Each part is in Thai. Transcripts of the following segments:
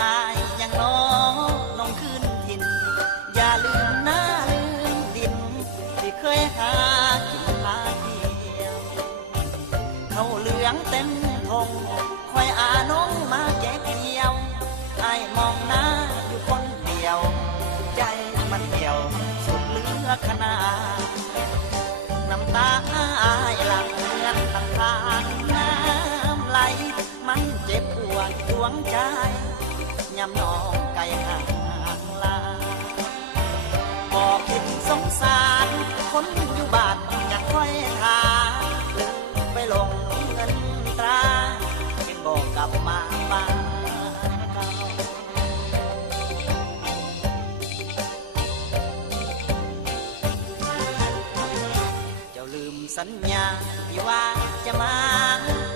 อายยังน้องขึ้นถิ่นอย่าลืมหน้าลืมดินที่เคยหากินพาเที่ยวเขาเหลืองเต็มทงคอยอาน้องมาแก้เกี่ยวอายมองหน้าอยู่คนเดียวใจมันเหี่ยวสุดเหลือขนาดน้ำตาอายหลั่งเหมือนน้ำทางน้ำไหลมันเจ็บปวดดวงใจยำน้องไกลห่างลาบอกคิดสงสารคนอยู่บ้านอยากค่อยหาไปลงเงินตราเป็นบอกกลับมาบ้านเก่าเจ้าลืมสัญญาที่ว่าจะมา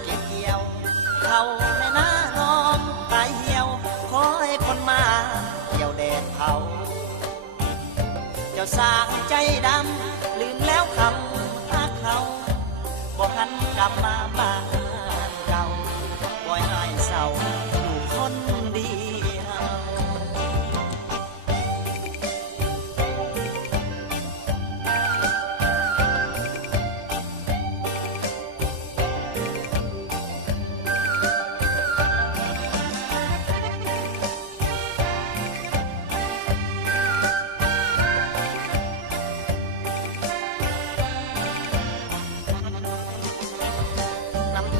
เก็บเกี่ยวเขาในหน้าน้องตายเหี่ยวขอให้คนมาเกี่ยวแดดเผาเจ้าสร้างใจดำลืมแล้วคำทักเขาบอกหันกลับมาบ้านเก่าปล่อยให้เศร้าอยู่คนเดียว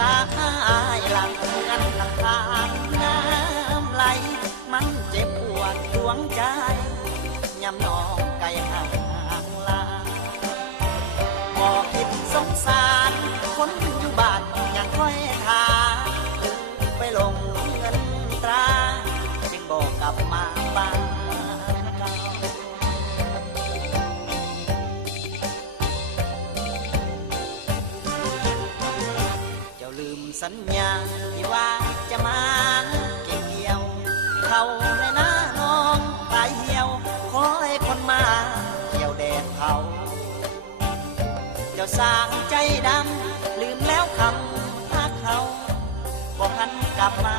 ตาอายหลังเหมือนหลังทางน้ำไหลมันเจ็บปวดดวงใจยำน้องไกลห่างลาบอกคิดสงสารคนอยู่บ้านยังค่อยหาไปลงเงินตราจึงบอกกลับมาบ้านเก่าลืมสัญญาที่ว่าจะมาเก็บเกี่ยวเขาในหน้าน้องตายเหี่ยวขอให้คนมาเกี่ยวแดดเผาเจ้าสร้างใจดำลืมแล้วคำทักเขาบอกหันกลับมา